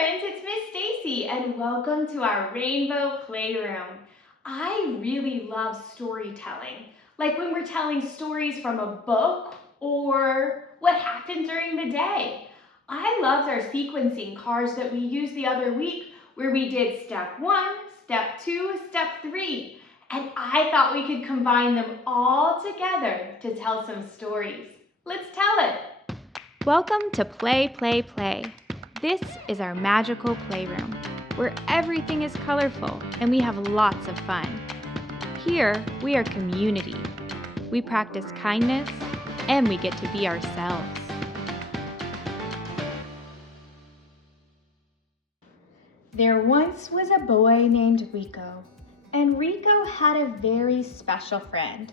friends, it's Miss Stacey and welcome to our Rainbow Playroom. I really love storytelling, like when we're telling stories from a book or what happened during the day. I loved our sequencing cards that we used the other week where we did step 1, step 2, step 3, and I thought we could combine them all together to tell some stories. Let's tell it! Welcome to Play, Play, Play. This is our magical playroom, where everything is colorful and we have lots of fun. Here, we are community. We practice kindness and we get to be ourselves. There once was a boy named Rico, and Rico had a very special friend.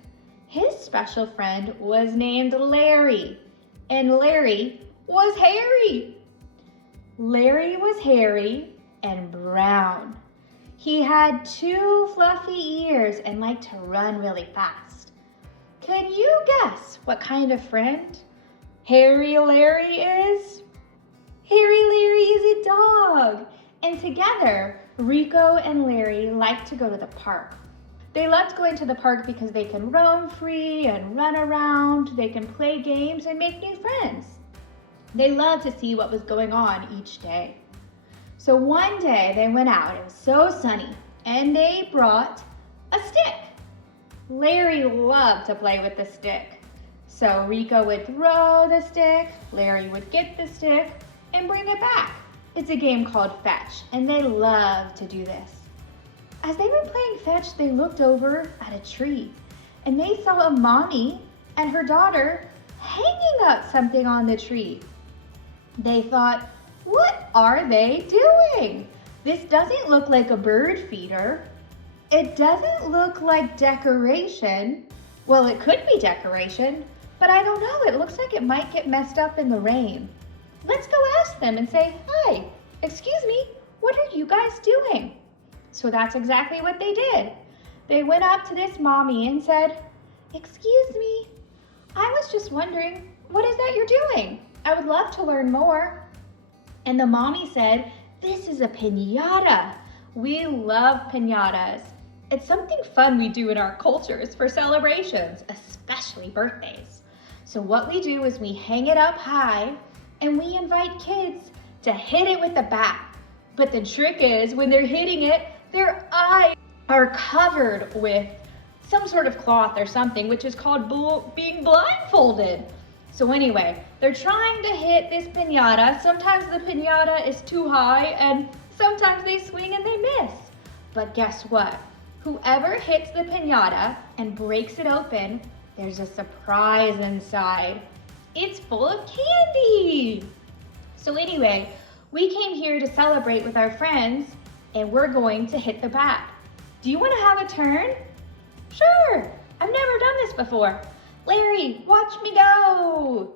His special friend was named Larry, and Larry was hairy. Larry was hairy and brown. He had 2 fluffy ears and liked to run really fast. Can you guess what kind of friend Hairy Larry is? Hairy Larry is a dog, and together Rico and Larry like to go to the park. They loved going to the park because they can roam free and run around, they can play games and make new friends. They loved to see what was going on each day. So one day they went out, it was so sunny, and they brought a stick. Larry loved to play with the stick. So Rico would throw the stick, Larry would get the stick and bring it back. It's a game called fetch, and they love to do this. As they were playing fetch, they looked over at a tree, and they saw a mommy and her daughter hanging up something on the tree. They thought, what are they doing? This doesn't look like a bird feeder. It doesn't look like decoration. Well, it could be decoration, but I don't know. It looks like it might get messed up in the rain. Let's go ask them and say, hi, excuse me, what are you guys doing? So that's exactly what they did. They went up to this mommy and said, excuse me, I was just wondering, what is that you're doing? I would love to learn more. And the mommy said, this is a piñata. We love piñatas. It's something fun we do in our cultures for celebrations, especially birthdays. So what we do is we hang it up high and we invite kids to hit it with the bat. But the trick is when they're hitting it, their eyes are covered with some sort of cloth or something, which is called being blindfolded. So anyway, they're trying to hit this piñata. Sometimes the piñata is too high and sometimes they swing and they miss. But guess what? Whoever hits the piñata and breaks it open, there's a surprise inside. It's full of candy. So anyway, we came here to celebrate with our friends and we're going to hit the bat. Do you want to have a turn? Sure, I've never done this before. Larry, watch me go.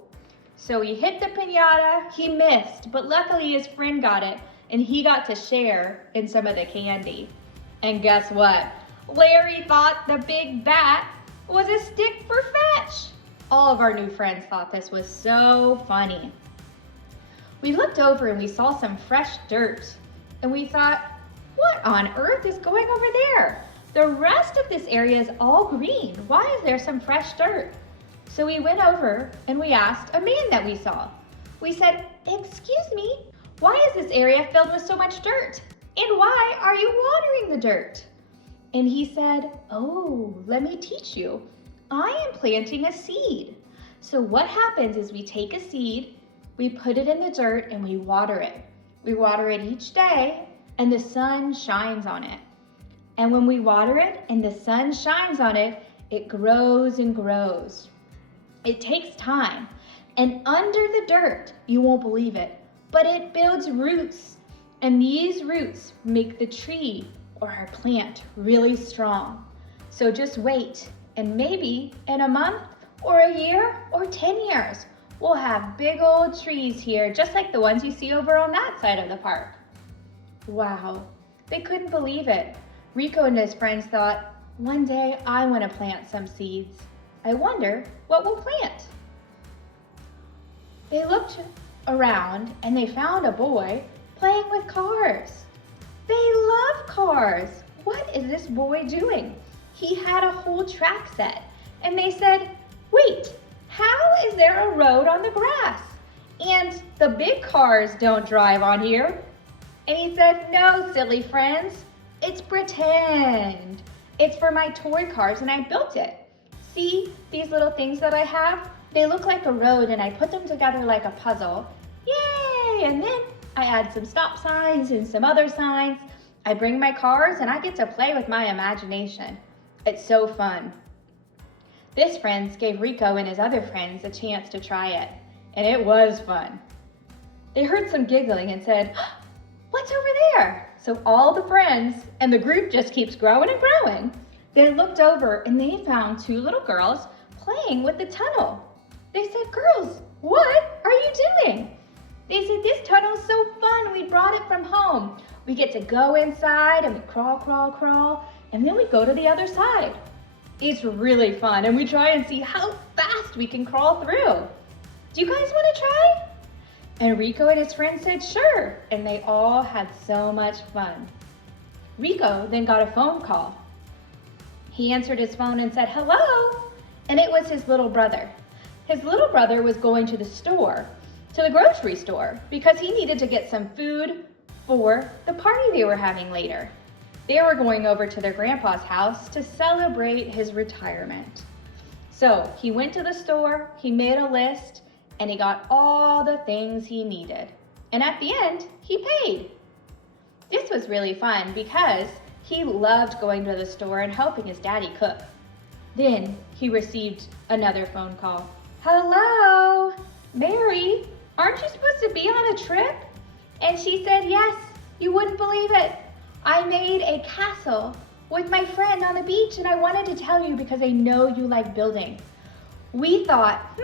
So he hit the piñata, he missed, but luckily his friend got it and he got to share in some of the candy. And guess what? Larry thought the big bat was a stick for fetch. All of our new friends thought this was so funny. We looked over and we saw some fresh dirt and we thought, what on earth is going over there? The rest of this area is all green. Why is there some fresh dirt? So we went over and we asked a man that we saw. We said, excuse me, why is this area filled with so much dirt? And why are you watering the dirt? And he said, oh, let me teach you. I am planting a seed. So what happens is we take a seed, we put it in the dirt and we water it. We water it each day and the sun shines on it. And when we water it and the sun shines on it, it grows and grows. It takes time. And under the dirt, you won't believe it, but it builds roots. And these roots make the tree or our plant really strong. So just wait, and maybe in a month or a year or 10 years, we'll have big old trees here, just like the ones you see over on that side of the park. Wow, they couldn't believe it. Rico and his friends thought, one day I want to plant some seeds. I wonder what we'll plant. They looked around and they found a boy playing with cars. They love cars. What is this boy doing? He had a whole track set. And they said, wait, how is there a road on the grass? And the big cars don't drive on here. And he said, no, silly friends, it's pretend. It's for my toy cars and I built it. See these little things that I have? They look like a road and I put them together like a puzzle. Yay! And then I add some stop signs and some other signs. I bring my cars and I get to play with my imagination. It's so fun. This friend gave Rico and his other friends a chance to try it, and it was fun. They heard some giggling and said, what's over there? So all the friends and the group just keeps growing and growing. They looked over and they found two little girls playing with the tunnel. They said, girls, what are you doing? They said, this tunnel is so fun. We brought it from home. We get to go inside and we crawl, crawl, crawl, and then we go to the other side. It's really fun, and we try and see how fast we can crawl through. Do you guys want to try? And Rico and his friends said, sure, and they all had so much fun. Rico then got a phone call. He answered his phone and said, hello, and it was his little brother. His little brother was going to the store, to the grocery store, because he needed to get some food for the party they were having later. They were going over to their grandpa's house to celebrate his retirement. So he went to the store, he made a list, and he got all the things he needed. And at the end, he paid. This was really fun because he loved going to the store and helping his daddy cook. Then he received another phone call. Hello, Mary, aren't you supposed to be on a trip? And she said, yes, you wouldn't believe it. I made a castle with my friend on the beach and I wanted to tell you because I know you like building. We thought,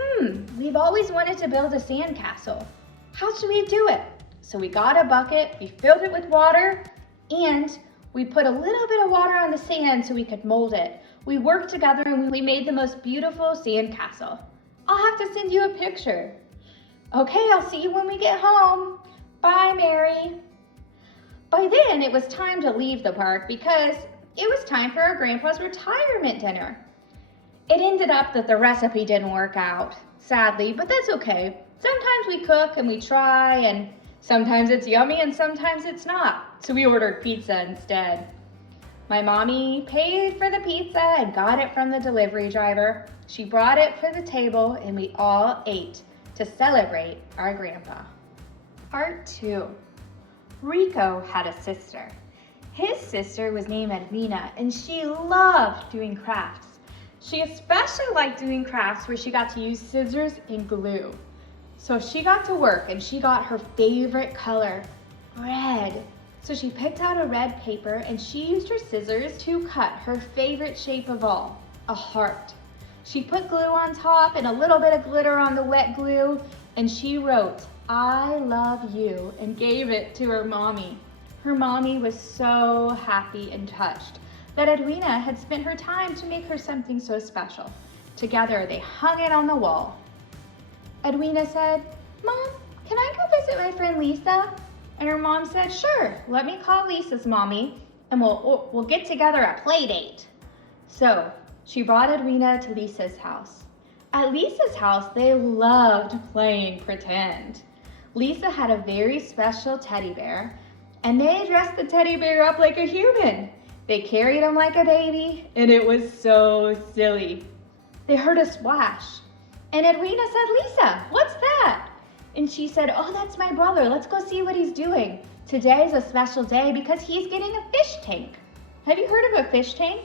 we've always wanted to build a sand castle. How should we do it? So we got a bucket, we filled it with water, and we put a little bit of water on the sand so we could mold it. We worked together and we made the most beautiful sand castle. I'll have to send you a picture. Okay, I'll see you when we get home. Bye, Mary. By then, it was time to leave the park because it was time for our grandpa's retirement dinner. It ended up that the recipe didn't work out, sadly, but that's okay. Sometimes we cook and we try, and sometimes it's yummy and sometimes it's not. So we ordered pizza instead. My mommy paid for the pizza and got it from the delivery driver. She brought it for the table and we all ate to celebrate our grandpa. Part 2. Rico had a sister. His sister was named Edwina and she loved doing crafts. She especially liked doing crafts where she got to use scissors and glue. So she got to work and she got her favorite color, red. So she picked out a red paper and she used her scissors to cut her favorite shape of all, a heart. She put glue on top and a little bit of glitter on the wet glue and she wrote, I love you, and gave it to her mommy. Her mommy was so happy and touched that Edwina had spent her time to make her something so special. Together, they hung it on the wall. Edwina said, Mom, can I go visit my friend Lisa? And her mom said, sure, let me call Lisa's mommy and we'll get together a play date. So she brought Edwina to Lisa's house. At Lisa's house, they loved playing pretend. Lisa had a very special teddy bear, and they dressed the teddy bear up like a human. They carried him like a baby, and it was so silly. They heard a splash, and Edwina said, Lisa, what's that? And she said, oh, that's my brother. Let's go see what he's doing. Today's a special day because he's getting a fish tank. Have you heard of a fish tank?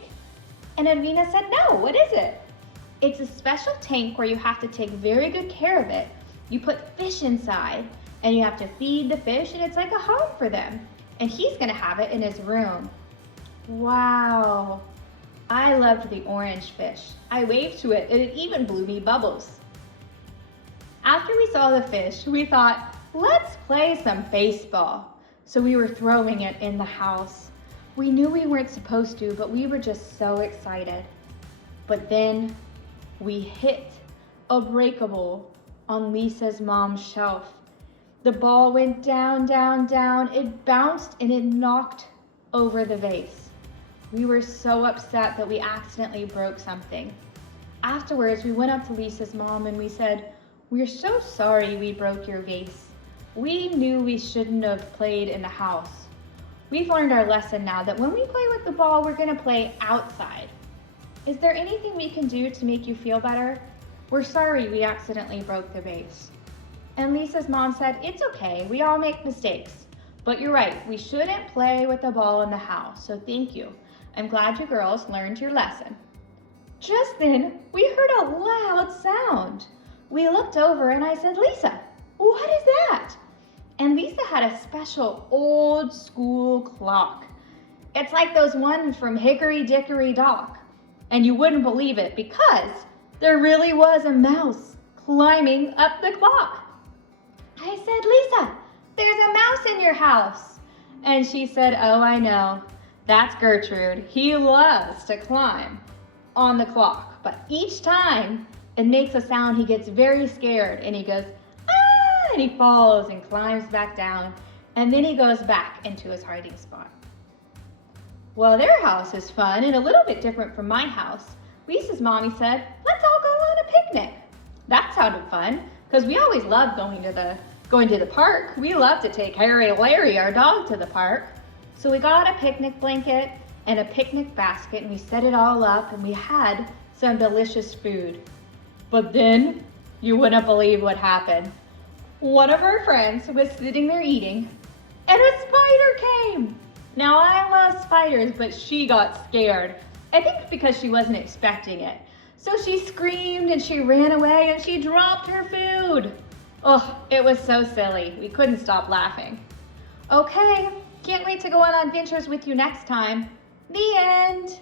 And Edwina said, no, what is it? It's a special tank where you have to take very good care of it. You put fish inside and you have to feed the fish and it's like a home for them. And he's gonna have it in his room. Wow, I loved the orange fish. I waved to it and it even blew me bubbles. After we saw the fish, we thought, let's play some baseball. So we were throwing it in the house. We knew we weren't supposed to, but we were just so excited. But then we hit a breakable on Lisa's mom's shelf. The ball went down, down, down. It bounced and it knocked over the vase. We were so upset that we accidentally broke something. Afterwards, we went up to Lisa's mom and we said, "We're so sorry we broke your vase. We knew we shouldn't have played in the house. We've learned our lesson now that when we play with the ball, we're gonna play outside. Is there anything we can do to make you feel better? We're sorry we accidentally broke the vase." And Lisa's mom said, "It's okay, we all make mistakes. But you're right, we shouldn't play with the ball in the house, so thank you. I'm glad you girls learned your lesson." Just then, we heard a loud sound. We looked over and I said, "Lisa, what is that?" And Lisa had a special old school clock. It's like those ones from Hickory Dickory Dock. And you wouldn't believe it because there really was a mouse climbing up the clock. I said, "Lisa, there's a mouse in your house." And she said, "Oh, I know. That's Gertrude. He loves to climb on the clock. But each time it makes a sound, he gets very scared and he goes, ah, and he falls and climbs back down. And then he goes back into his hiding spot." Well, their house is fun and a little bit different from my house. Lisa's mommy said, "Let's all go on a picnic." That sounded fun because we always loved going to the park. We love to take Harry and Larry, our dog, to the park. So we got a picnic blanket and a picnic basket and we set it all up and we had some delicious food. But then you wouldn't believe what happened. One of our friends was sitting there eating and a spider came. Now I love spiders, but she got scared. I think it's because she wasn't expecting it. So she screamed and she ran away and she dropped her food. Oh, it was so silly. We couldn't stop laughing. Okay, can't wait to go on adventures with you next time. The end.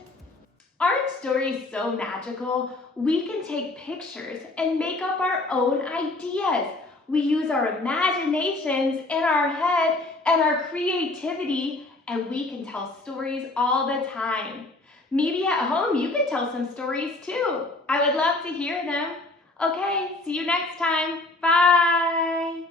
Aren't stories so magical? We can take pictures and make up our own ideas. We use our imaginations in our head and our creativity, and we can tell stories all the time. Maybe at home you can tell some stories too. I would love to hear them. Okay, see you next time. Bye.